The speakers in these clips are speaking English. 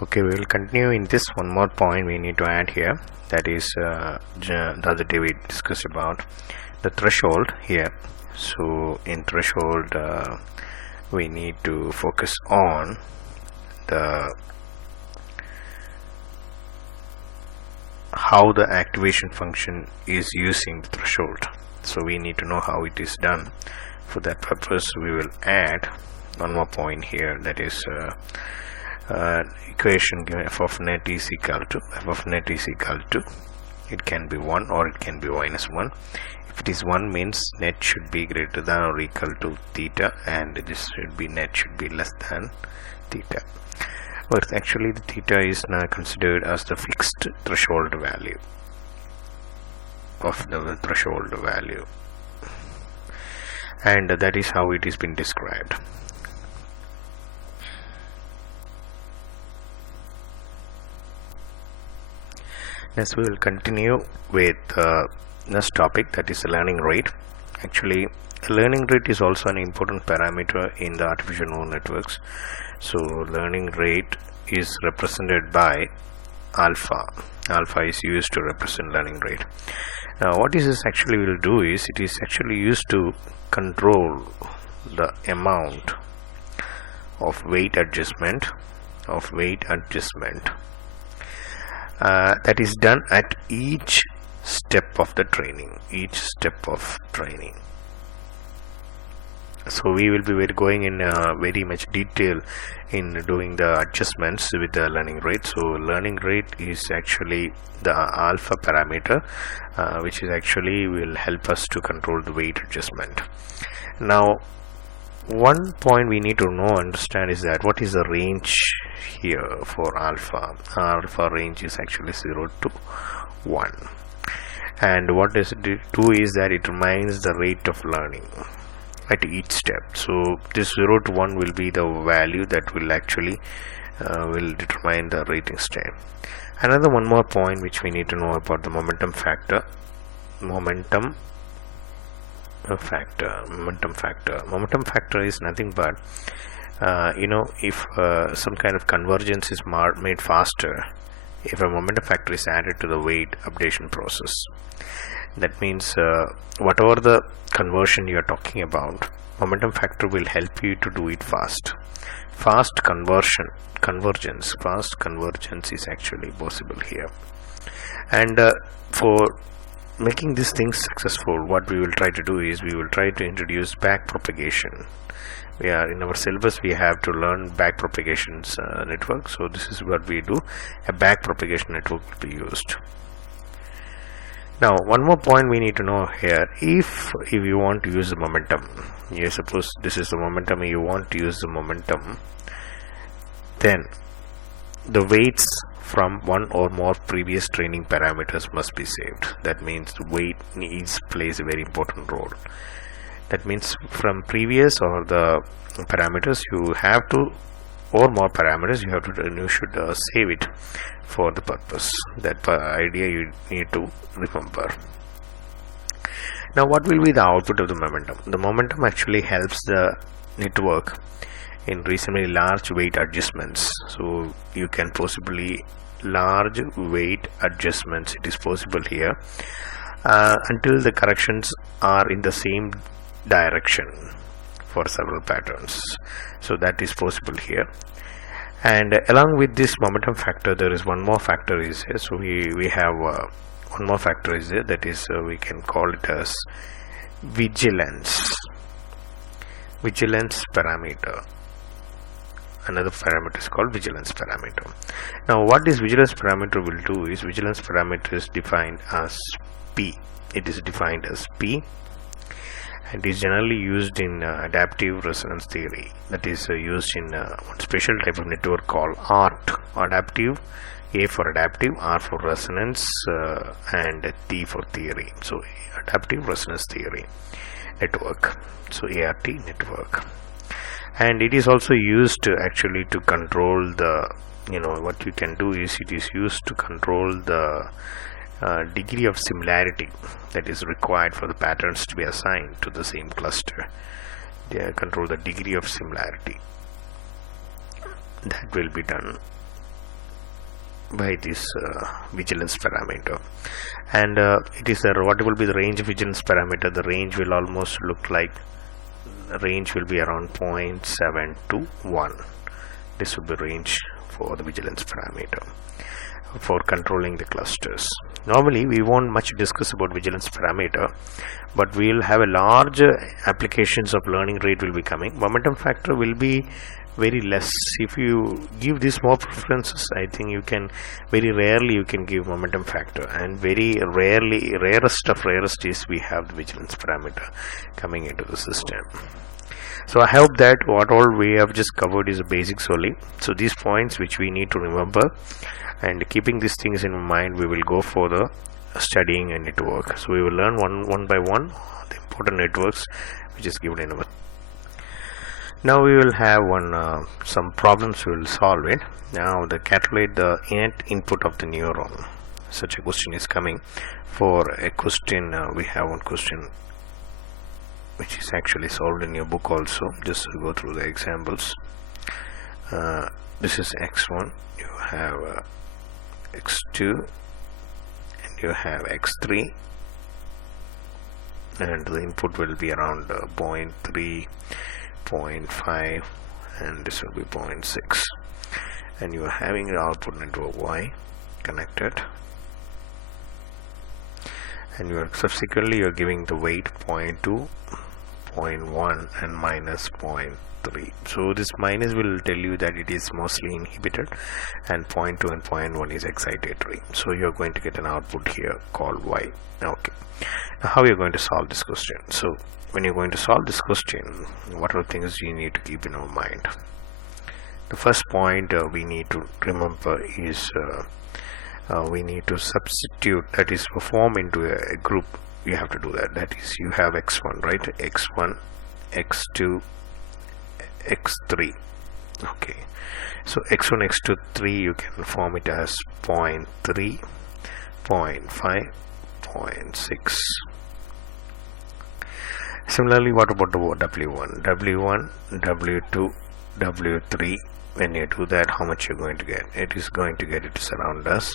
Okay, we will continue in this. One more point we need to add here, that is the other day we discussed about the threshold here. So in threshold we need to focus on the how the activation function is using the threshold. So we need to know how it is done. For that purpose we will add one more point here, that is equation given f of net is equal to it can be 1 or it can be minus 1. If it is 1 means net should be greater than or equal to theta, and this should be net should be less than theta. But actually the theta is now considered as the fixed threshold value of the threshold value, and that is how it has been described. Next we will continue with next topic, that is learning rate. Actually learning rate is also an important parameter in the artificial neural networks. So learning rate is represented by alpha. Alpha is used to represent learning rate. Now what this actually will do is, it is actually used to control the amount of weight adjustment that is done at each step of the training, So we will be going in very much detail in doing the adjustments with the learning rate. So learning rate is actually the alpha parameter which is actually will help us to control the weight adjustment. Now one point we need to understand is that what is the range here for alpha. Alpha range is actually 0 to 1, and what does it do is that it determines the rate of learning at each step. So this 0 to 1 will be the value that will actually will determine the rating step. Another one more point which we need to know about the momentum factor. Momentum factor is nothing but if some kind of convergence is made faster if a momentum factor is added to the weight updation process. That means whatever the conversion you are talking about, momentum factor will help you to do it fast. Fast convergence is actually possible here. And for making these things successful, what we will try to do is we will try to introduce backpropagation. We are in our syllabus, we have to learn backpropagations network. So this is what we do. A backpropagation network will be used. Now one more point we need to know here, if you want to use the momentum, you suppose this is the momentum, you want to use the momentum, then the weights from one or more previous training parameters must be saved. That means weight plays a very important role. That means from previous or the parameters you have to, or more parameters you should save it for the purpose. That idea you need to remember. Now what will be the output of the momentum? The momentum actually helps the network in reasonably large weight adjustments. So you can possibly large weight adjustments, it is possible here until the corrections are in the same direction for several patterns. So that is possible here. And along with this momentum factor, there is one more factor is here. So we have one more factor is there, that is we can call it as vigilance parameter. Another parameter is called vigilance parameter. Now what this vigilance parameter will do is, vigilance parameter is defined as P. It is defined as P and is generally used in adaptive resonance theory. That is used in one special type of network called ART. Adaptive, A for adaptive, R for resonance, and T for theory. So adaptive resonance theory network. So ART network. And it is also used actually to control the, what you can do is, it is used to control the degree of similarity that is required for the patterns to be assigned to the same cluster. They control the degree of similarity that will be done by this vigilance parameter, and it is what will be the range of vigilance parameter. The range will almost look like the range will be around 0.7 to 1. This will be range for the vigilance parameter for controlling the clusters. Normally we won't much discuss about vigilance parameter, but we will have a large applications of learning rate will be coming. Momentum factor will be very less. If you give these more preferences, I think you can very rarely you can give momentum factor, and very rarely, rarest of rarest is we have the vigilance parameter coming into the system. So I hope that what all we have just covered is the basics only. So these points which we need to remember, and keeping these things in mind, we will go for the studying a network. So we will learn one by one the important networks which is given in our. Now we will have some problems we will solve it. Now calculate the net input of the neuron. Such a question is coming. For a question, we have one question which is actually solved in your book also. Just to go through the examples. This is x1. You have x2 and you have x3, and the input will be around 0.3, 0.5, and this will be 0.6, and you are having the output network y connected, and you are subsequently you are giving the weight 0.2, 0.1 and minus 0.3. So this minus will tell you that it is mostly inhibited, and 0.2 and 0.1 is excitatory. So you are going to get an output here called y. Okay, now how you are going to solve this question? So when you're going to solve this question, what are the things you need to keep in our mind? The first point we need to remember is we need to substitute, that is perform into a group. You have to do that. That is, you have x1, right? x1, x2, x3. Okay, so x1, x2, 3 you can form it as 0.3, 0.5, 0.6. Similarly, what about the w1, w2, w3? When you do that, how much you're going to get? It is going to get, it is around us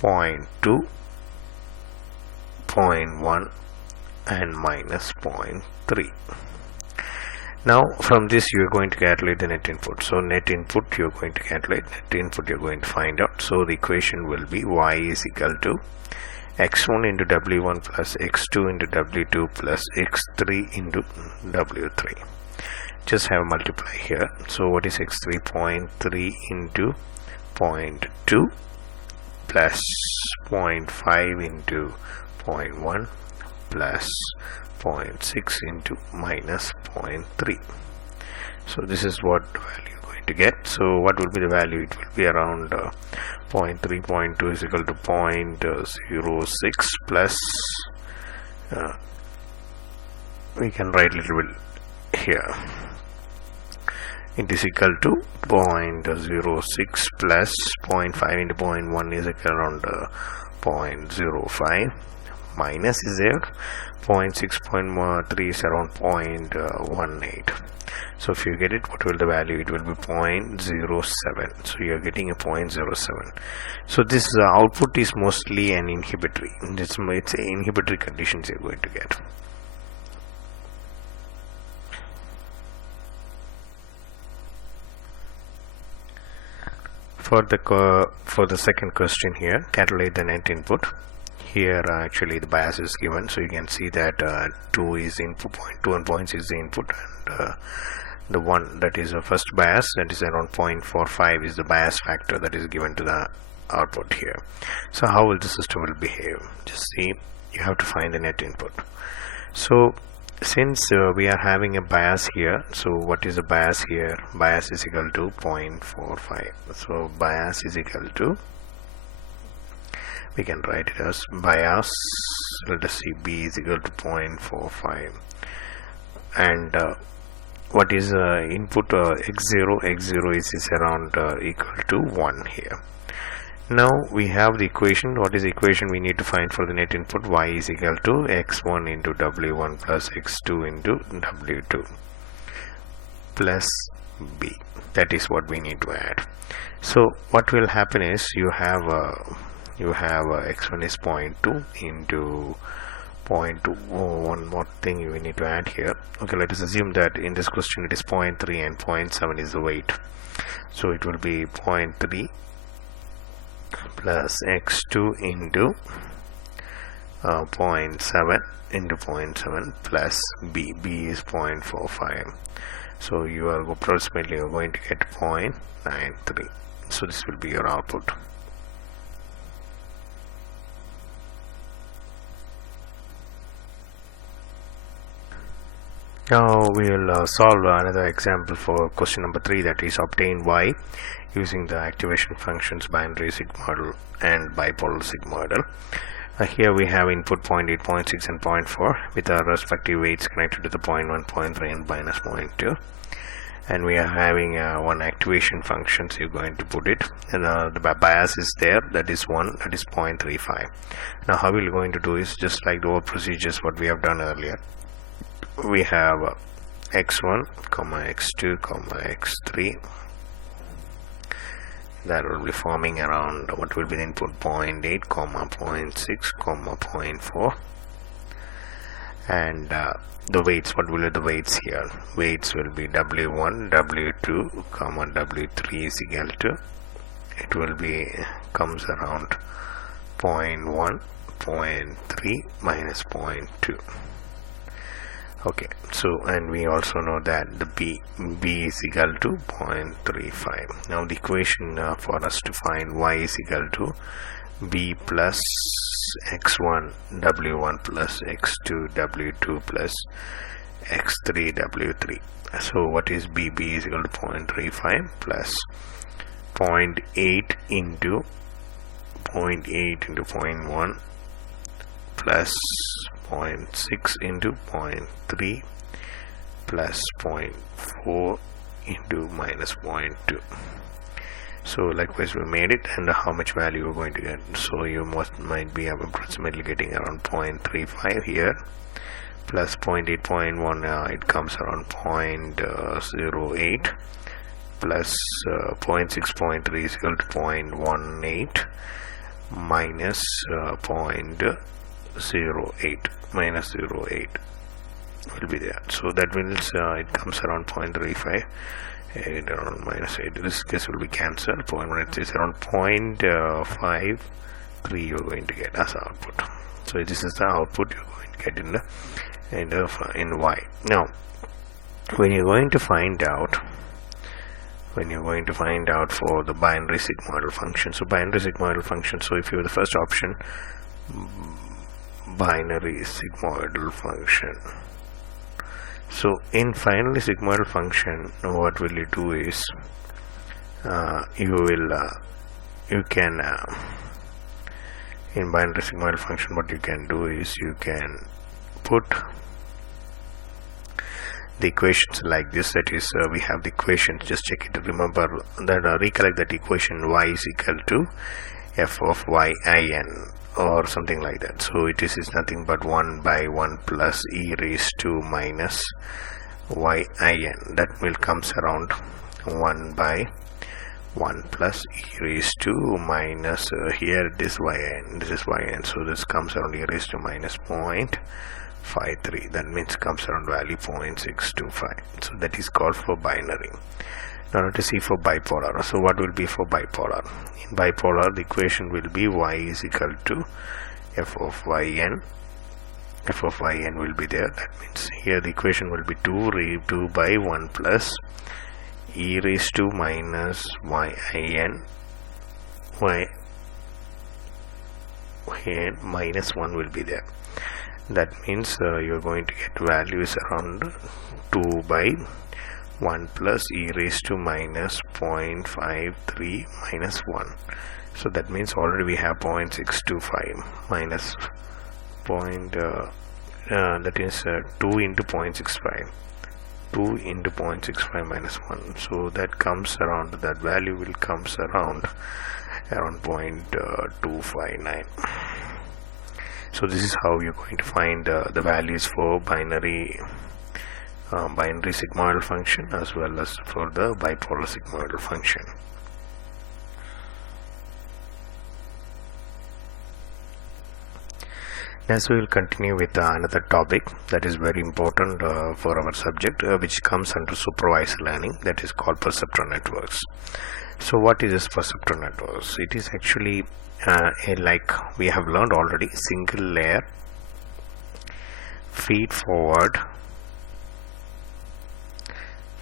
0.2, 0.1 and minus 0.3. Now from this you are going to calculate the net input. So net input you are going to calculate, net input you are going to find out. So the equation will be y is equal to x1 into w1 plus x2 into w2 plus x3 into w3. Just have multiply here. So what is x3? 0.3 into 0.2 plus 0.5 into 0.1 plus 0.6 into minus 0.3. So this is what value you're going to get. So what will be the value? It will be around 0.3, 0.2 is equal to 0.06 plus we can write a little bit here. It is equal to 0.06 plus 0.5 into 0.1 is equal around 0.05, minus is there 0.6, 0.3 is around 0.18. So if you get it, what will the value? It will be 0.07. So you are getting a 0.07. So this output is mostly an inhibitory. It's inhibitory conditions you are going to get. For the second question here, calculate the net input. Here actually the bias is given, so you can see that 2 is input, 0.2 and 0.6 is the input, and the one that is the first bias, that is around 0.45, is the bias factor that is given to the output here. So how will the system will behave? Just see, you have to find the net input. So since we are having a bias here, so what is the bias here? Bias is equal to 0.45. So bias is equal to, we can write it as bias, let us see, B is equal to 0.45, and what is input x0? X0 is around equal to 1 here. Now we have the equation. What is the equation we need to find for the net input? Y is equal to x1 into w1 plus x2 into w2 plus b. That is what we need to add. So what will happen is you have x1 is 0.2 into 0.2. One more thing we need to add here. Okay, let us assume that in this question it is 0.3 and 0.7 is the weight. So it will be 0.3 plus x2 into 0.7 into 0.7 plus b is 0.45. so you are approximately going to get 0.93. so this will be your output. Now we will solve another example for question number 3, that is obtain y using the activation functions binary sigmoidal and bipolar sigmoidal. Here we have input 0.8, 0.6 and 0.4 with our respective weights connected to the 0.1, 0.3 and minus 0.2, and we are having one activation function, so you're going to put it, and the bias is there, that is 1, that is 0.35. Now how we're going to do is just like the old procedures what we have done earlier. We have x1 comma x2 comma x3 that will be forming around what will be the input 0.8 comma 0.6 comma 0.4, and the weights, what will be the weights here? Weights will be w1 w2 comma w3 is equal to, it will be comes around 0.1 0.3 minus 0.2. Okay, so and we also know that the b is equal to 0.35. Now the equation for us to find y is equal to b plus x1 w1 plus x2 w2 plus x3 w3. So what is b? B is equal to 0.35 plus 0.8 into 0.1 plus 0.6 into 0.3 plus 0.4 into minus 0.2. so likewise we made it, and how much value you're going to get, so you might be approximately getting around 0.35 here plus 0.8, 0.1 it comes around 0.08 plus 0.6, 0.3 is equal to 0.18 minus 0.08 minus 0.8 will be there. So that means it comes around 0.35 and around minus 8. This case will be cancelled. 0.1 is around 0.53 you're going to get as output. So this is the output you're going to get in y. Now when you're going to find out for the binary sigmoidal function, so binary sigmoidal function, so if you have the first option binary sigmoidal function, so in finally sigmoidal function what will you do is you can in binary sigmoidal function what you can do is you can put the equations like this, that is we have the equations, just check it, remember that recollect that equation y is equal to f of yin or something like that. So it is nothing but 1 by 1 plus e raised to minus yin, that will comes around 1 by 1 plus e raised to minus here this yin, this is yin, so this comes around e raised to minus 0.53, that means comes around value 0.625. so that is called for binary. Now let us see for bipolar. So what will be for bipolar? In bipolar the equation will be y is equal to f of yin. F of yin will be there, that means here the equation will be 2 by 1 plus e raised to minus yin minus 1 will be there. That means you're going to get values around 2 by 1 plus e raised to minus 0.53 minus 1. So that means already we have 0.625 minus that is 2 into 0.65. 2 into 0.65 minus 1. So that comes around, that value will comes around 0.259. So this is how you're going to find the values for binary binary sigmoidal function as well as for the bipolar sigmoidal function. Next we will continue with another topic that is very important for our subject, which comes under supervised learning, that is called perceptron networks. So what is this perceptron networks? It is actually like we have learned already, single layer feed forward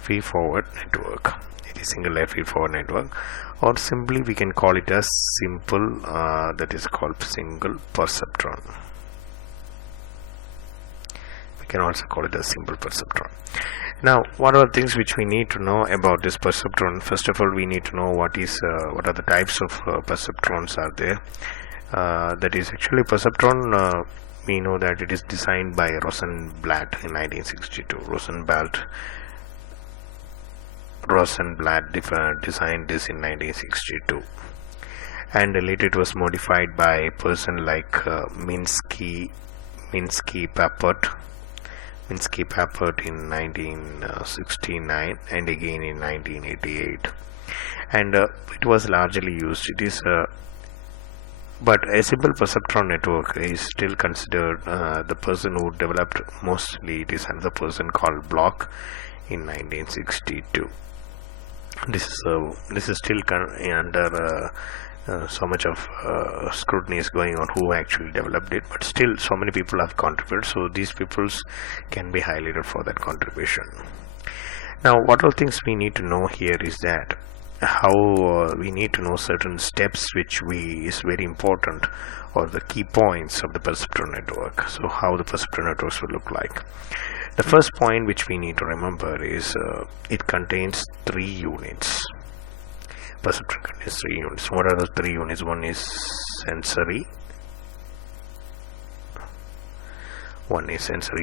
network. It is single layer feed forward network, or simply we can call it as simple, that is called single perceptron. Can also call it a simple perceptron. Now, what are the things which we need to know about this perceptron? First of all, we need to know what are the types of perceptrons are there. That is actually perceptron. We know that it is designed by Rosenblatt in 1962. Rosenblatt designed this in 1962, and later it was modified by a person like Minsky Papert in 1969 and again in 1988, and it was largely used. It is but a simple perceptron network is still considered the person who developed mostly. It is another person called Bloch in 1962. This is still under so much of scrutiny is going on who actually developed it, but still so many people have contributed, so these peoples can be highlighted for that contribution. Now, what all things we need to know here is that how we need to know certain steps which is very important, or the key points of the perceptron network. So how the perceptron networks will look like. The first point which we need to remember is it contains 3 units. Perceptron contains 3 units. What are the 3 units? One is sensory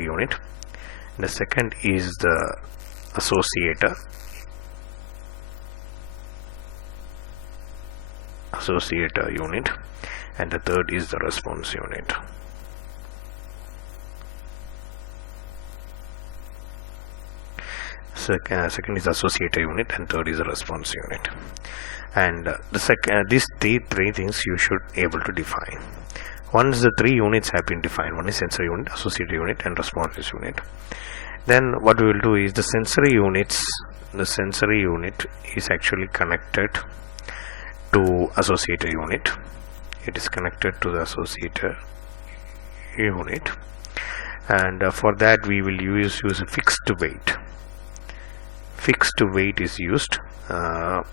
unit. The second is the associator unit, and the third is the response unit. Second is the associator unit, and third is the response unit. And these three things you should able to define. Once the 3 units have been defined, one is sensory unit, associator unit, and response unit, then what we will do is the sensory unit is actually connected to associator unit. It is connected to the associator unit, and for that we will use a fixed weight. Fixed weight is used,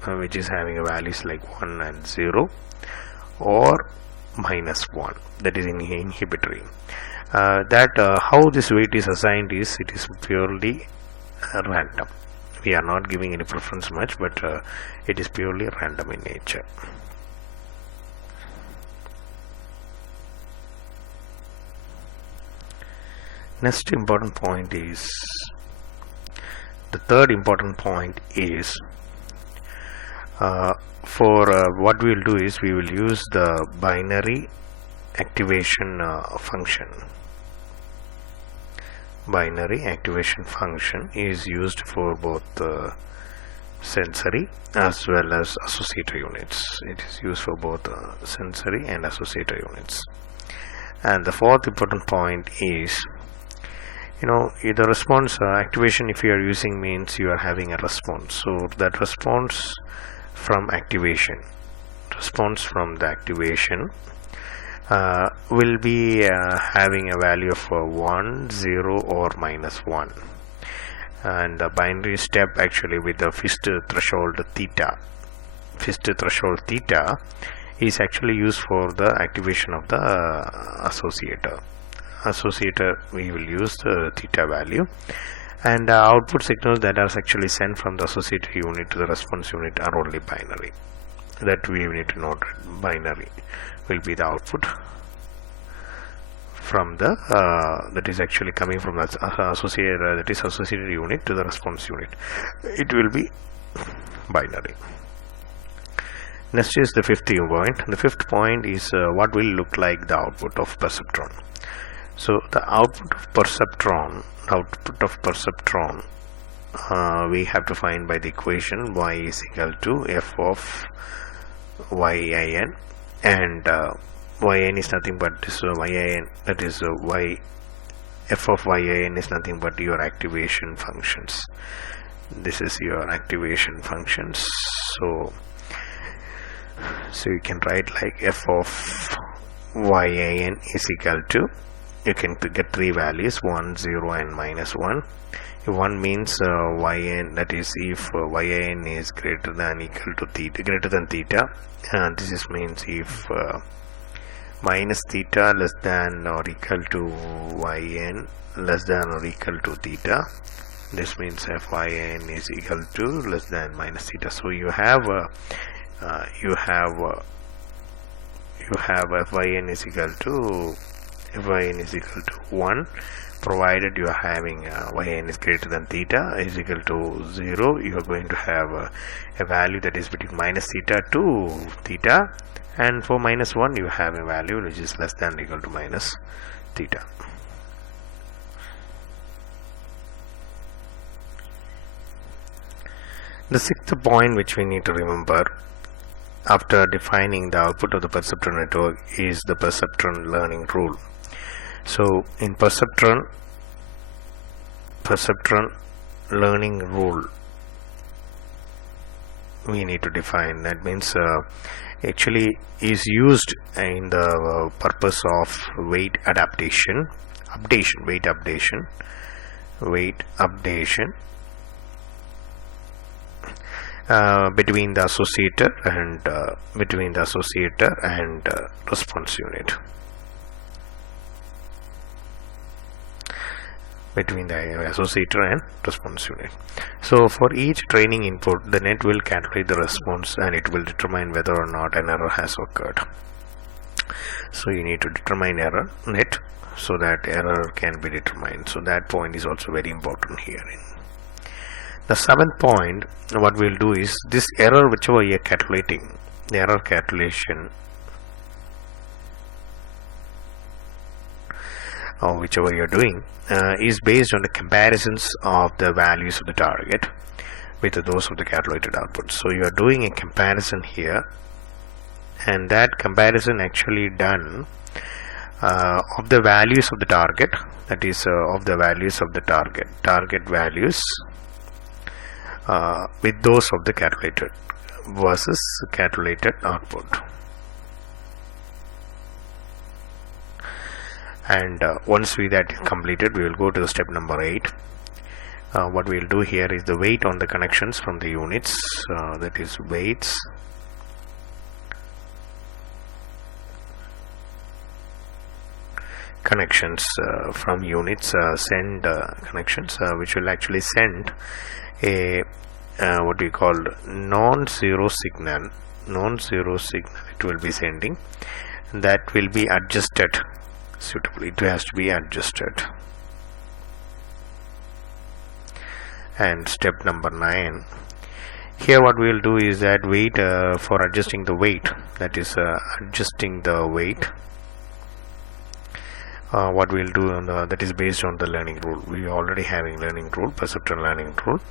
which is having a values like 1 and 0 or -1, that is inhibitory. How this weight is assigned is, it is purely random. We are not giving any preference much, but it is purely random in nature. Next important point is, the third important point is, what we will do is we will use the binary activation function. Binary activation function is used for both sensory as well as associator units. It is used for both sensory and associator units. And the fourth important point is, the response activation, if you are using, means you are having a response. So that response from the activation will be having a value of 1, 0 or -1, and the binary step actually with the fixed threshold theta is actually used for the activation of the associator. We will use the theta value, and output signals that are actually sent from the associator unit to the response unit are only binary. That we need to note. Binary will be the output from the that is actually coming from the associated unit to the response unit. It will be binary. Next is the fifth point. The fifth point is what will look like the output of perceptron. So the output of perceptron, we have to find by the equation y is equal to f of yin, and yin is nothing but this yin, that is y f of yin is nothing but your activation functions. This is your activation functions. So you can write like f of yin is equal to, you can get three values, 1, 0 and -1. If 1 means yin, that is if yin is greater than equal to theta, and this is means if minus theta less than or equal to yin less than or equal to theta, this means yin is equal to less than minus theta. So you have fin is equal to 1, provided you are having yin is greater than theta is equal to 0. You are going to have a value that is between minus theta to theta, and for -1 you have a value which is less than or equal to minus theta. The sixth point which we need to remember after defining the output of the perceptron network is the perceptron learning rule. So in perceptron learning rule we need to define. That means actually is used in the purpose of weight updation between the associator and response unit. Between the associator and response unit. So for each training input, the net will calculate the response and it will determine whether or not an error has occurred. So you need to determine error net so that error can be determined. So that point is also very important here. The seventh point, what we'll do is this error whichever you are calculating, the error calculation or whichever you are doing is based on the comparisons of the values of the target with those of the calculated output. So you are doing a comparison here, and that comparison actually done of the values of the target, that is of the values of the target values with those of the calculated versus calculated output. And once that is completed, we will go to step number 8. What we will do here is the weight on the connections from the units, that is weights connections from units, send connections which will actually send a what we call non-zero signal. It will be sending, that will be adjusted suitably. It has to be adjusted. And step number 9, here what we will do is that weight for adjusting the weight, that is adjusting the weight, what we will do on that is based on the learning rule. We are already having learning rule, perceptron learning rule,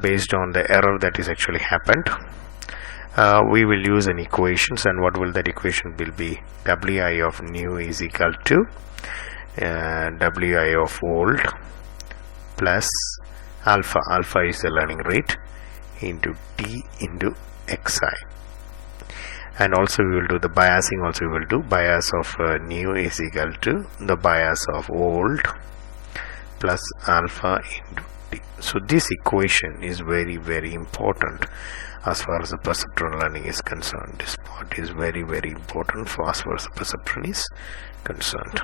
based on the error that is actually happened. We will use an equations, and what will that equation will be? Wi of nu is equal to Wi of old plus alpha is the learning rate into t into xi, and also we will do the biasing. Also we will do bias of nu is equal to the bias of old plus alpha into t. So this equation is very, very important as far as the perceptron learning is concerned. This part is very, very important for as far as the perceptron is concerned.